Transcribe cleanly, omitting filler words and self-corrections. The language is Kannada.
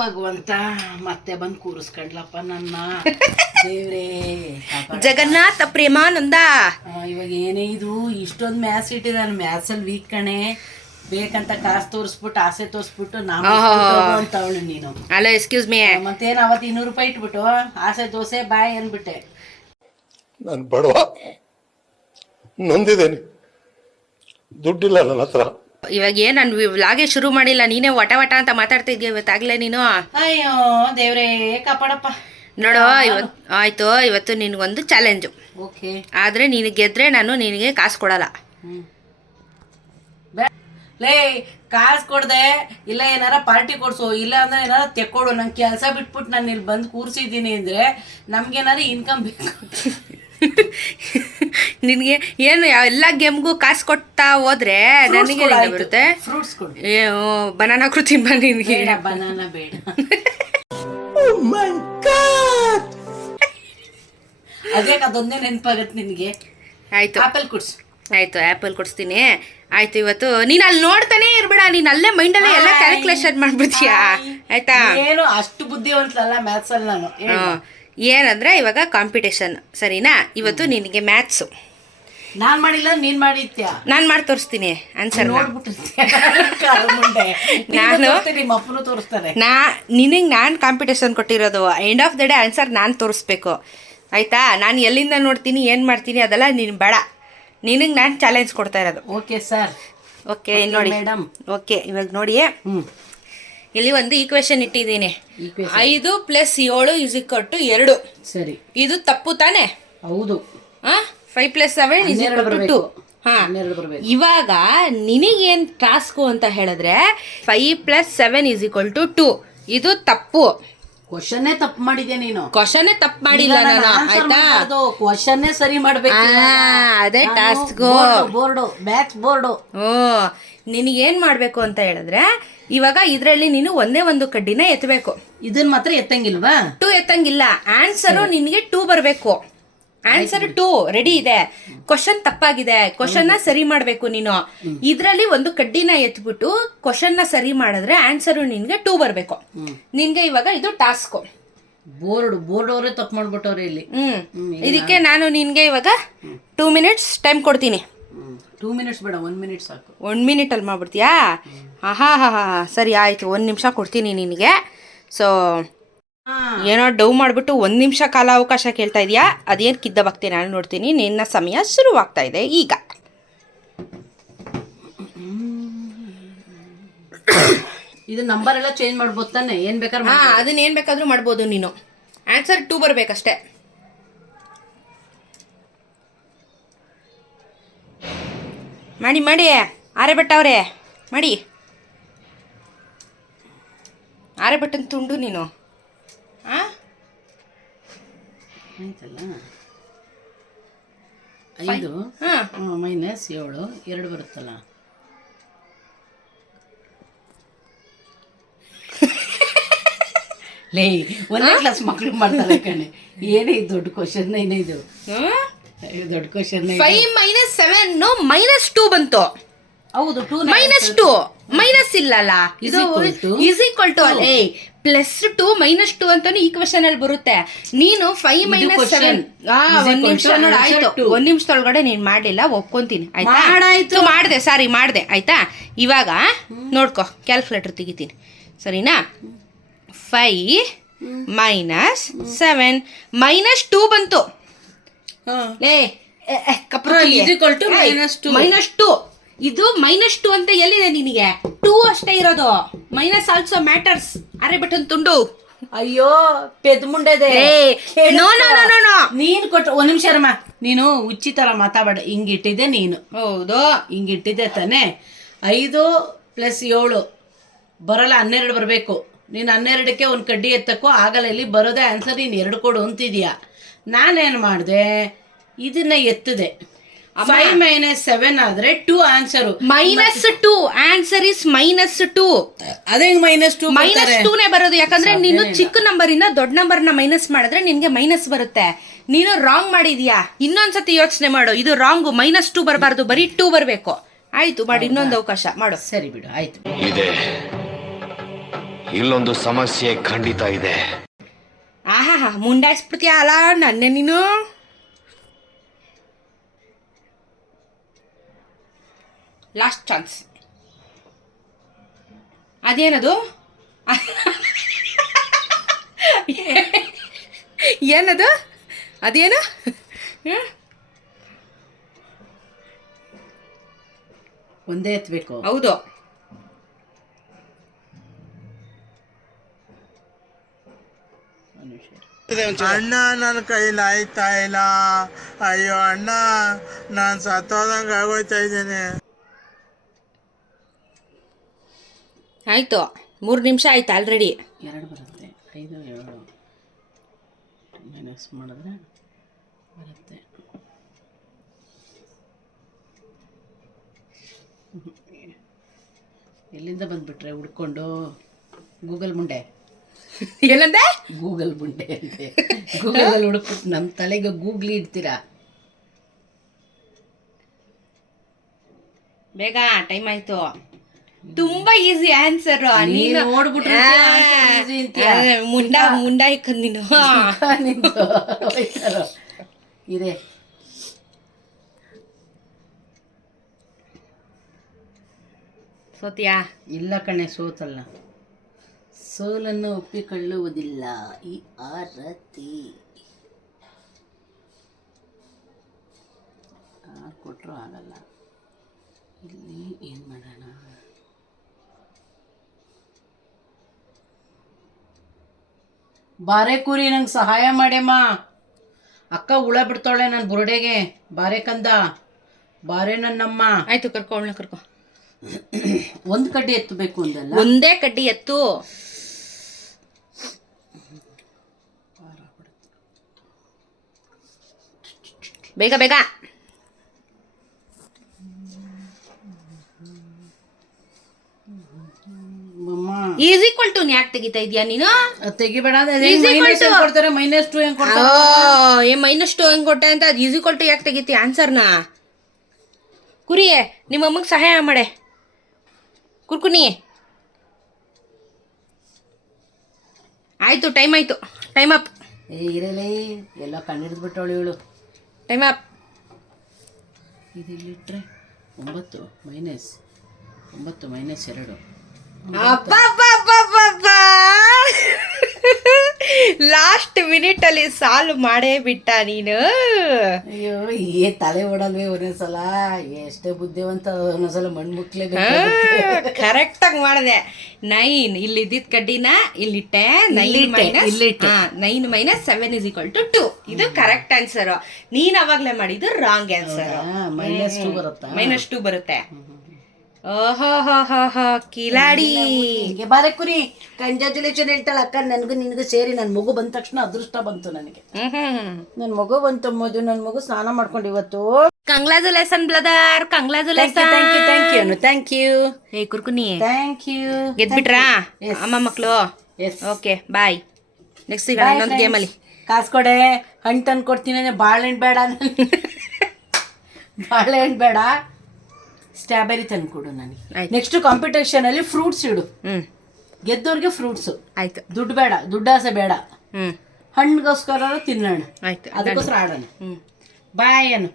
ಭಗವಂತ ಮತ್ತೆ ಬಂದು ಕೂರಿಸ್ಕೊಂಡ್ಲಪ್ಪ ನನ್ನ ದೇವ್ರೇ. ಜಗನ್ನಾಥ ಪ್ರೇಮಾನಂದ. ಇವಾಗ ಏನೇ ಇದು ಇಷ್ಟೊಂದು ಮ್ಯಾಥ್ಸ್ ಇಟ್ಟಿದ್ದಾನೆ, ಮ್ಯಾಥ್ಸಲ್ಲಿ ವೀಕ್ ಕಣೆ. ಬೇಕಂತ ಕಾಸು ತೋರಿಸ್ಬಿಟ್ಟು ಆಸೆ ತೋರಿಸ್ಬಿಟ್ಟು ನಾವು ಅಂತವಳು ನೀನು. Hello excuse me. ಮತ್ತೇನು ಅವತ್ತು 200 ರೂಪಾಯಿ ಇಟ್ಬಿಟ್ಟು ಆಸೆ ದೋಸೆ ಬಾಯ್ ಅಂದ್ಬಿಟ್ಟೆ. ನಾನು ಬಡವ, ನೊಂದಿದ್ದೇನೆ, ದುಡ್ಡಿಲ್ಲ ನನ್ನ ಹತ್ರ. ಇವಾಗ ನಾನು ವ್ಲಾಗೆ ಶುರು ಮಾಡಿಲ್ಲ, ನೀನೇ ವಟ ವಟ ಅಂತ ಮಾತಾಡ್ತಾ ಇದೀಯ ಇವತ್ತಾಗ್ಲೇ ನೀನು. ಅಯ್ಯೋ ದೇವ್ರೇ ಕಾಪಾಡಪ್ಪ. ನೋಡು ಆಯ್ತು, ಇವತ್ತು ನಿನಗೊಂದು ಚಾಲೆಂಜು. ಓಕೆ. ಆದ್ರೆ ನೀನು ಗೆದ್ರೆ ನಾನು ನಿನಗೆ ಕಾಸು ಕೊಡಲ್ಲ. ಲೇ ಕಾಸು ಕೊಡ್ದೆ ಇಲ್ಲ ಏನಾರ ಪಾರ್ಟಿ ಕೊಡ್ಸು, ಇಲ್ಲ ಅಂದ್ರೆ ಏನಾರ ತೆಕ್ಕೊಡು. ನಂಗೆ ಕೆಲಸ ಬಿಟ್ಬಿಟ್ಟು ನಾನು ಇಲ್ಲಿ ಬಂದು ಕೂರಿಸಿದ್ದೀನಿ ಅಂದ್ರೆ ನಮ್ಗೇನಾರು ಇನ್ಕಮ್ ಬೇಕು. ನಿನಗೆ ಏನು ಎಲ್ಲ ಗೇಮ್ಗೂ ಕಾಸು ಕೊಡ್ತಾ ಹೋದ್ರೆ ನನಗೆ ಬರುತ್ತೆ. ಫ್ರೂಟ್ಸ್ ಕೊಡು. ಬನಾನಾ ಕೃತಿ ನಿನಗೆ ಬನಾನಾ ಬೇಡ. ಅದೇ ಅದೊಂದೇ ನೆನಪಾಗತ್ತೆ ನಿನಗೆ. ಆಯ್ತು ಆಪಲ್ ಕೊಡ್ಸು. ಆಯ್ತು ಆ್ಯಪಲ್ ಕೊಡಿಸ್ತೀನಿ. ಆಯ್ತು ಇವತ್ತು ನೀನು ಅಲ್ಲಿ ನೋಡ್ತಾನೆ ಇರ್ಬೇಡ, ನೀನು ಅಲ್ಲೇ ಮೈಂಡಲ್ಲೇ ಎಲ್ಲ ಕ್ಯಾಲ್ಕುಲೇಷನ್ ಮಾಡ್ಬಿಡ್ತೀಯಾ? ಆಯ್ತಾ? ಏನು ಅಷ್ಟು ಬುದ್ಧಿವಂತಲ್ಲ ಮ್ಯಾಥ್ಸ್ ಅಲ್ಲಿ ನಾನು. ಏನಂದ್ರೆ ಇವಾಗ ಕಾಂಪಿಟೇಷನ್ ಸರಿನಾ? ಇವತ್ತು ನಿನಗೆ ಮ್ಯಾಥ್ಸು ನಾನ್ ಮಾಡಿಲ್ಲ, ನೀನ್ ಮಾಡಿತ್ಯಾ? ನಾನು ಮಾಡಿ ತೋರಿಸ್ತೀನಿ ಆನ್ಸರ್. ನಾನು ನಿಮ್ಮ ಅಪ್ಪನು ತೋರಿಸ್ತಾರೆ. ನಿನಗೆ ನಾನು ಕಾಂಪಿಟೇಷನ್ ಕೊಟ್ಟಿರೋದು, end of the day answer ನಾನು ತೋರಿಸ್ಬೇಕು ಆಯ್ತಾ? ನಾನು ಎಲ್ಲಿಂದ ನೋಡ್ತೀನಿ ಏನು ಮಾಡ್ತೀನಿ ಅದೆಲ್ಲ ನೀನು ಬೇಡ, ನಿನಗೆ ನಾನು ಚಾಲೆಂಜ್ ಕೊಡ್ತಾ ಇರೋದು. Okay sir. ಓಕೆ ನೋಡಿ ಮೇಡಮ್. ಓಕೆ ಇವಾಗ ನೋಡಿ, ಇಲ್ಲಿ ಒಂದು ಈಕ್ವೇಶನ್ ಇಟ್ಟಿದ್ದೀನಿ. 5 + 7 = 2. ಸರಿ, ಇದು ತಪ್ಪು ತಾನೆ? ಹೌದು. 5 + 7 = 2. ಇವಾಗ ನಿನಗೇನು ಟಾಸ್ಕು ಅಂತ ಹೇಳಿದ್ರೆ 5 + 7 = 2. ಇದು ತಪ್ಪು. ಕ್ವಶನ್ನೇ ತಪ್ಪು ಮಾಡಿದ್ಯಾ ನೀನು. ಕ್ವಶನ್ನೇ ತಪ್ಪು ಮಾಡಿಲ್ಲ ನಾನು, ಆಯ್ತಾ? ಕ್ವಶನ್ನೇ ಸರಿ ಮಾಡ್ಬೇಕು. ಅದೇ ಟಾಸ್ಕ್. Board, maths board. ನಿನಗೇನ್ ಮಾಡ್ಬೇಕು ಅಂತ ಹೇಳಿದ್ರೆ ಇವಾಗ ಇದ್ರಲ್ಲಿ ನೀನು ಒಂದೇ ಒಂದು ಕಡ್ಡಿನ ಎತ್ತಬೇಕು. ಇದನ್ನ ಮಾತ್ರ ಎತ್ತಂಗಿಲ್ವಾ? 2 ಎತ್ತಂಗಿಲ್ಲ. ಆನ್ಸರು ನಿನಗೆ 2 ಬರಬೇಕು. ಆನ್ಸರ್ 2 ರೆಡಿ ಇದೆ. ಕ್ವಶನ್ ತಪ್ಪಾಗಿದೆ, ಕ್ವಶನ್ನ ಸರಿ ಮಾಡಬೇಕು ನೀನು. ಇದ್ರಲ್ಲಿ ಒಂದು ಕಡ್ಡಿನ ಎತ್ಬಿಟ್ಟು ಕ್ವಶನ್ನ ಸರಿ ಮಾಡಿದ್ರೆ ಆನ್ಸರು ನಿನ್ಗೆ 2 ಬರಬೇಕು. ನಿನ್ಗೆ ಇವಾಗ ಇದು ಟಾಸ್ಕ್. ಬೋರ್ಡ್ ಅವರೇ ತಪ್ಪು ಮಾಡ್ಬಿಟ್ಟವ್ರೆ ಇಲ್ಲಿ. ಇದಕ್ಕೆ ನಾನು ನಿನ್ಗೆ ಇವಾಗ 2 ಮಿನಿಟ್ಸ್ ಟೈಮ್ ಕೊಡ್ತೀನಿ. 2 ಮಿನಿಟ್ಸ್ ಬೇಡ, 1 ಮಿನಿಟ್ ಸಾಕು. 1 ಮಿನಿಟಲ್ಲಿ ಮಾಡ್ಬಿಡ್ತೀಯಾ? ಹಾ ಸರಿ ಆಯ್ತು, 1 ನಿಮಿಷ ಕೊಡ್ತೀನಿ ನಿನಗೆ. ಸೊ ಏನೋ ಡೌ ಮಾಡಿಬಿಟ್ಟು 1 ನಿಮಿಷ ಕಾಲಾವಕಾಶ ಕೇಳ್ತಾ ಇದೆಯಾ? ಅದೇನು ಕಿದ್ದ ಭಕ್ತಿ ನಾನು ನೋಡ್ತೀನಿ. ನಿನ್ನ ಸಮಯ ಶುರುವಾಗ್ತಾ ಇದೆ ಈಗ. ಇದು ನಂಬರ್ ಎಲ್ಲ ಚೇಂಜ್ ಮಾಡ್ಬೋದು ತಾನೆ? ಏನು ಬೇಕಾದ್ರೆ ಅದನ್ನ ಏನು ಬೇಕಾದರೂ ಮಾಡ್ಬೋದು ನೀನು. ಆನ್ಸರ್ 2 ಬರಬೇಕಷ್ಟೇ. ಮಾಡಿ ಆರೆಬಟ್ಟವ್ರೆ ಮಾಡಿ. ಆರೆಬಟ್ಟನ್ ತುಂಡು ನೀನು. ಆಯ್ತಲ್ಲ, 5 - 7 2 ಬರುತ್ತಲ್ಲ. ಲೇ 1ನೇ ಕ್ಲಾಸ್ ಮಕ್ಳು ಮಾಡ್ತಾರೆ ಕಣೆ. ಏನೇ ದೊಡ್ಡ ಕ್ವಶನ್, ಏನಿದು ದೊಡ್ಡ ಕ್ವಶನ್. 5 - 7 -2 ಬಂತು. ಹೌದು, -2 ಮೈನಸ್ ಇಲ್ಲಲ್ಲ, ಇದು ಈಸ್ ಈಕ್ವಲ್ ಟು ಅಲ್ಲ. +2 -2 ಅಂತಾನು ಈ ಕ್ವೆಶ್ಚನ್ ಅಲ್ಲಿ ಬರುತ್ತೆ. ನೀನು 5 - 7 1 ನಿಮಿಷ ನೋಡಿ. ಆಯ್ತು, 1 ನಿಮಿಷದೊಳಗಡೆ ನೀನ್ ಮಾಡ್ಲಿಲ್ಲ, ಒಪ್ಕೊಂತೀನಿ ಆಯ್ತಾ? ಮಾಡಿದೆ ಆಯ್ತಾ? ಇವಾಗ ನೋಡ್ಕೊ, ಕ್ಯಾಲ್ಕುಲೇಟರ್ ತೆಗಿತೀನಿ ಸರಿನಾ? 5 - 7 -2 ಬಂತು. -2 ಇದು -2 ಅಂತ ಎಲ್ಲಿದೆ ನಿನಗೆ? 2 ಅಷ್ಟೇ ಇರೋದು. Minus also matters. ಅರೆ ಬಟನ್ ತುಂಡು. ಅಯ್ಯೋ ಪೆದ್ ಮುಂಡೆದೆ. ನೋ ನೀನು ಕೊಟ್ಟು 1 ನಿಮಿಷ ರಮ್ಮ, ನೀನು ಉಚ್ಚಿ ತರ ಮಾತಾಡ. ಹಿಂಗಿಟ್ಟಿದೆ ನೀನು. ಹೌದು, ಹಿಂಗಿಟ್ಟಿದೆ ತಾನೆ. 5 + 7 ಬರಲ್ಲ, 12 ಬರಬೇಕು. ನೀನು 12ಕ್ಕೆ ಒಂದು ಕಡ್ಡಿ ಎತ್ತಕ್ಕೋ ಆಗಲ್ಲ. ಇಲ್ಲಿ ಬರೋದೇ ಆನ್ಸರ್. ನೀನು 2 ಕೊಡು ಅಂತಿದ್ಯಾ. ನಾನೇನು ಮಾಡಿದೆ, ಇದನ್ನ ಎತ್ತದೆ. 5 - 7 ಆದ್ರೆ 2 ಆನ್ಸರು. -2 answer is -2. ಅದೇ -2 -2ನೇ ಬರೋದು. ಯಾಕಂದ್ರೆ ನೀನು ಚಿಕ್ಕ ನಂಬರ್ ಇಂದ ದೊಡ್ಡ ನಂಬರ್ನ ಮೈನಸ್ ಮಾಡಿದ್ರೆ ನಿನ್ಗೆ ಮೈನಸ್ ಬರುತ್ತೆ. ನೀನು ರಾಂಗ್ ಮಾಡಿದ್ಯಾ. ಇನ್ನೊಂದ್ಸತಿ ಯೋಚನೆ ಮಾಡು. ಇದು ರಾಂಗು. -2 ಬರಬಾರ್ದು, ಬರೀ 2 ಬರಬೇಕು. ಆಯ್ತು, ಮಾಡಿ. ಇನ್ನೊಂದು ಅವಕಾಶ ಮಾಡು. ಸರಿ ಬಿಡು, ಆಯ್ತು. ಇಲ್ಲೊಂದು ಸಮಸ್ಯೆ ಖಂಡಿತ ಇದೆ. ಆಹಾ ಮುಂಡಾಯಿಸ್ಬಿಡ್ತೀಯ ಅಲ್ಲ ನನ್ನೆ ನೀನು. Last chance. ಅದೇನದು? ಏನದು? ಅದೇನು? ಒಂದೇ ಎತ್ತಬೇಕು. ಹೌದು. ಅಣ್ಣ ನನ್ನ ಕೈಲಿ ಆಯ್ತಾ ಇಲ್ಲ. ಅಯ್ಯೋ ಅಣ್ಣ, ನಾನು ಸತ್ತೋದಂಗೆ ಆಗೋಯ್ತಾ ಇದ್ದೀನಿ. ಆಯಿತು, 3 ನಿಮಿಷ ಆಯ್ತು ಆಲ್ರೆಡಿ. 2 ಬರುತ್ತೆ. 5 7 ಮೈನಸ್ ಮಾಡಿದ್ರೆ ಬರುತ್ತೆ. ಎಲ್ಲಿಂದ ಬಂದುಬಿಟ್ರೆ ಹುಡ್ಕೊಂಡು? ಗೂಗಲ್ ಮುಂಡೆ. ಏನಂದೆ? ಗೂಗಲ್ ಮುಂಡೆ ಅಂತೆ. ಗೂಗಲ್ ಹುಡುಕ್ಬಿಟ್ಟು ನಮ್ಮ ತಲೆಗೆ ಗೂಗ್ಲಿ ಇಡ್ತೀರಾ? ಬೇಗ, ಟೈಮ್ ಆಯ್ತು. ತುಂಬಾ ಈಸಿ ಆನ್ಸರ್. ನೀನು ನೋಡ್ಬಿಟ್ರೆ ಮುಂಡ ಇಕ್ಕಂದ್ ನೀನು. ಇದೆ. ಸೋತಿಯಾ? ಇಲ್ಲ ಕಣೆ, ಸೋತಲ್ಲ. ಸೋಲನ್ನು ಒಪ್ಪಿಕೊಳ್ಳುವುದಿಲ್ಲ ಈ ಆರತಿ. ಕೊಟ್ಟರು ಆಗಲ್ಲ. ಇಲ್ಲಿ ಏನು ಮಾಡೋಣ? ಬಾರೆ ಕೂರಿ, ನಂಗೆ ಸಹಾಯ ಮಾಡ್ಯಮ್ಮ. ಅಕ್ಕ ಹುಳ ಬಿಡ್ತಾಳೆ ನನ್ನ ಬುರುಡೆಗೆ. ಬಾರೆ ಕಂದ, ಬಾರೆ ನನ್ನಮ್ಮ. ಆಯ್ತು, ಕರ್ಕೊ, ಅವಳನ್ನ ಕರ್ಕೊ. ಒಂದು ಕಡ್ಡಿ ಎತ್ತಬೇಕು ಅಂದಲ್ಲ? ಒಂದೇ ಕಡ್ಡಿ ಎತ್ತು. ಬೇಗ ಬೇಗ. ಈಸ್ ಈಕ್ವಲ್ ಟು ಯಾಕೆ ತೆಗಿತಾ ಇದೀಯಾ ನೀನು? ತೆಗಿಬೇಡ. ಕೊಡ್ತಾರೆ -2 ಹೆಂಗ್ ಕೊಡ್ತಾರೆ? -2 ಹೆಂಗ್ ಕೊಟ್ಟೆ ಅಂತ ಅದು ಈಸ್ ಈಕ್ವಲ್ ಟು ಯಾಕೆ ತೆಗಿತಿ ಆನ್ಸರ್ನ? ಕುರಿಯೇ, ನಿಮ್ಮ ಅಮ್ಮಗೆ ಸಹಾಯ ಮಾಡೆ. ಕುರ್ಕುನಿ. ಆಯ್ತು, ಟೈಮ್ ಆಯ್ತು. Time up. ಇರಲಿ, ಎಲ್ಲ ಕಂಡಿಡ್ದ್ಬಿಟ್ಟವಳು ಇವಳು. Time up. ಇದಿಲ್ಲಿಟ್ರೆ 9 ಮೈನಸ್ 9 ಮೈನಸ್ 2. ಲಾಸ್ಟ್ ಮಿನಿಟ್ ಅಲ್ಲಿ ಸಾಲ್ವ್ ಮಾಡೇ ಬಿಟ್ಟ ನೀನು. ಅಯ್ಯೋ, ತಲೆ ಓಡಲ್ವೇ ಒಂದೊಂದ್ಸಲ. ಎಷ್ಟೇ ಬುದ್ಧಿವಂತ, ಒಂದೊಂದ್ಸಲ ಮಣ್ಣು ಮುಟ್ಲೇಬೇಕು. ಕರೆಕ್ಟ್ ಆಗಿ ಮಾಡಿದೆ. 9 ಇಲ್ಲಿ ಇದ್ದಿದ್ ಕಡ್ಡಿನ ಇಲ್ಲಿಟ್ಟೆ. 9 ಮೈನಸ್ 7 = 2. ಇದು ಕರೆಕ್ಟ್ ಆನ್ಸರ್. ನೀನ್ ಅವಾಗ್ಲೇ ಮಾಡಿದ್ದು ರಾಂಗ್ ಆನ್ಸರ್. -2 ಬರುತ್ತಾ? -2 ಬರುತ್ತೆ. ಓಹೋ ಕಿಲಾಡಿ. ಬಾರೆ ಕುರಿ, ಕಂಗ್ರಾಚುಲೇಷನ್ ಹೇಳ್ತಾಳೆ ಅಕ್ಕ. ನನಗೂ ನಿನಗೂ ಸೇರಿ ನನ್ನ ಮಗು ಬಂದ ತಕ್ಷಣ ಅದೃಷ್ಟ ಬಂತು ನನಗೆ. ನನ್ನ ಮಗು ಬಂತು. ನನ್ನ ಮಗು ಸ್ನಾನ ಮಾಡ್ಕೊಂಡು ಇವತ್ತು. Congratulation brother, congratulation. Thank you. ಏ ಕುರ್ಕುನಿ, ಥ್ಯಾಂಕ್ ಯು. ಗೆದ್ಬಿಟ್ರಾ ಅಮ್ಮ ಮಕ್ಕಳು? ಓಕೆ, ಬಾಯ್. ನೆಕ್ಸ್ಟ್ ಸಿಗೋಣ ಇನ್ನೊಂದು ಗೇಮಲ್ಲಿ. ಕಾಸು ಕೊಡೆ, ಹಣ್ಣು ತಂದು ಕೊಡ್ತೀನಿ. ಬಾಳೆಹಣ್ಣು ಬೇಡ, ಬಾಳೆಹಣ್ಣು ಬೇಡ, ಸ್ಟ್ರಾಬೆರಿ ತಂದು ಕೊಡು ನನಗೆ. ನೆಕ್ಸ್ಟ್ ಕಾಂಪಿಟೇಷನ್ ಅಲ್ಲಿ ಫ್ರೂಟ್ಸ್ ಇಡು. ಗೆದ್ದವ್ರಿಗೆ ಫ್ರೂಟ್ಸ್. ಆಯ್ತು. ದುಡ್ಡು ಬೇಡ, ದುಡ್ಡಾಸೆ ಬೇಡ. ಹಣ್ಣಿಗೋಸ್ಕರ ತಿನ್ನೋಣ. ಆಯ್ತು, ಅದಕ್ಕೋಸ್ಕರ ಆಡೋಣ. ಬಾಯ್ ಅನ್ನು.